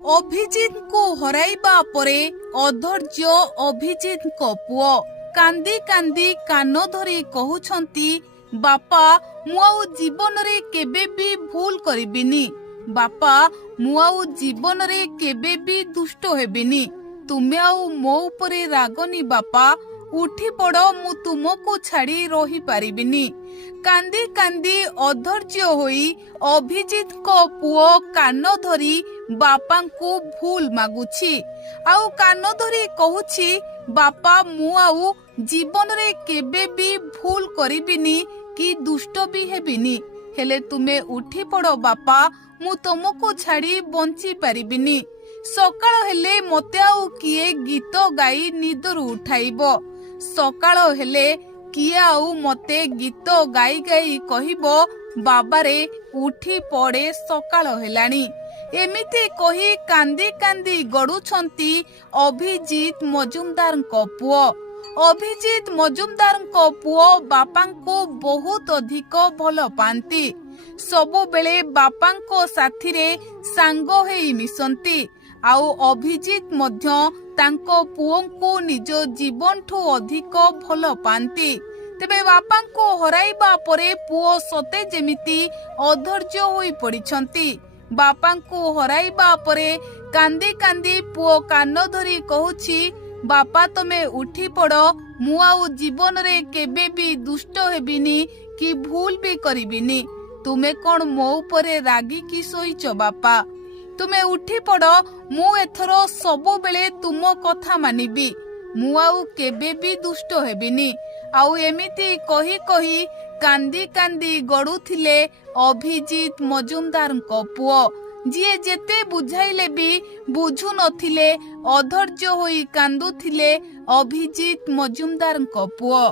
ଅଭିଜିତ କୁ ହରାଇବା ପରେ ଅଧୈର୍ଯ୍ୟ ଅଭିଜିତଙ୍କ ପୁଅ କାନ୍ଦି କାନ୍ଦି କାନ ଧରି କହୁଛନ୍ତି, ବାପା ମୁଁ ଆଉ ଜୀବନରେ କେବେ ବି ଭୁଲ କରିବିନି। ବାପା ମୁଁ ଆଉ ଜୀବନରେ କେବେ ବି ଦୁଷ୍ଟ ହେବିନି। ତୁମେ ଆଉ ମୋ ଉପରେ ରାଗନି ବାପା। ଉଠି ପଡ଼, ମୁଁ ତୁମକୁ ଛାଡ଼ି ରହିପାରିବିନି। କାନ୍ଦି କାନ୍ଦି ଅଧୈର୍ଯ୍ୟ ହୋଇ ଅଭିଜିତଙ୍କ ପୁଅ କାନ ଧରି ବାପାଙ୍କୁ ଭୁଲ ମାଗୁଛି। ଆଉ କାନ ଧରି କହୁଛି, ବାପା ମୁଁ ଆଉ ଜୀବନରେ କେବେ ବି ଭୁଲ କରିବିନି କି ଦୁଷ୍ଟ ବି ହେବିନି। ହେଲେ ତୁମେ ଉଠି ପଡ଼ ବାପା, ମୁଁ ତୁମକୁ ଛାଡ଼ି ବଞ୍ଚି ପାରିବିନି। ସକାଳ ହେଲେ ମୋତେ ଆଉ କିଏ ଗୀତ ଗାଇ ନିଦରୁ ଉଠାଇବ? ସକାଳ ହେଲେ କିଏ ଆଉ ମୋତେ ଗୀତ ଗାଇ ଗାଇ କହିବ, ବାବାରେ ଉଠି ପଡ଼େ ସକାଳ ହେଲାଣି। ଏମିତି କହି କାନ୍ଦି କାନ୍ଦି ଗଡୁଛନ୍ତି ଅଭିଜିତ ମଜୁମଦାରଙ୍କ ପୁଅ। ଅଭିଜିତ ମଜୁମଦାରଙ୍କ ପୁଅ ବାପାଙ୍କୁ ବହୁତ ଅଧିକ ଭଲ ପାଆନ୍ତି। ସବୁବେଳେ ବାପାଙ୍କ ସାଥିରେ ସାଙ୍ଗ ହେଇ ମିଶନ୍ତି। ଆଉ ଅଭିଜିତ ମଧ୍ୟ ତାଙ୍କ ପୁଅଙ୍କୁ ନିଜ ଜୀବନଠୁ ଅଧିକ ଭଲ ପାଆନ୍ତି। ତେବେ ବାପାଙ୍କୁ ହରାଇବା ପରେ ପୁଅ ସତେ ଯେମିତି ଅଧୈର୍ଯ୍ୟ ହୋଇ ପଡ଼ିଛନ୍ତି। ବାପାଙ୍କୁ ହରାଇବା ପରେ କାନ୍ଦି କାନ୍ଦି ପୁଅ କାନ ଧରି କହୁଛି, ବାପା ତମେ ଉଠି ପଡ଼, ମୁଁ ଆଉ ଜୀବନରେ କେବେ ବି ଦୁଷ୍ଟ ହେବିନି କି ଭୁଲ ବି କରିବିନି। ତୁମେ କଣ ମୋ ଉପରେ ରାଗିକି ଶୋଇଛ ବାପା? ତୁମେ ଉଠି ପଡ଼, ମୁଁ ଏଥର ସବୁବେଳେ ତୁମ କଥା ମାନିବି। ମୁଁ ଆଉ କେବେ ବି ଦୁଷ୍ଟ ହେବିନି। ଆଉ ଏମିତି କହି କହି କାନ୍ଦି କାନ୍ଦି ଗଡୁଥିଲେ ଅଭିଜିତ ମଜୁମଦାରଙ୍କ ପୁଅ। ଯିଏ ଯେତେ ବୁଝାଇଲେ ବି ବୁଝୁ ନଥିଲେ, ଅଧୈର୍ଯ୍ୟ ହୋଇ କାନ୍ଦୁଥିଲେ ଅଭିଜିତ ମଜୁମଦାରଙ୍କ ପୁଅ।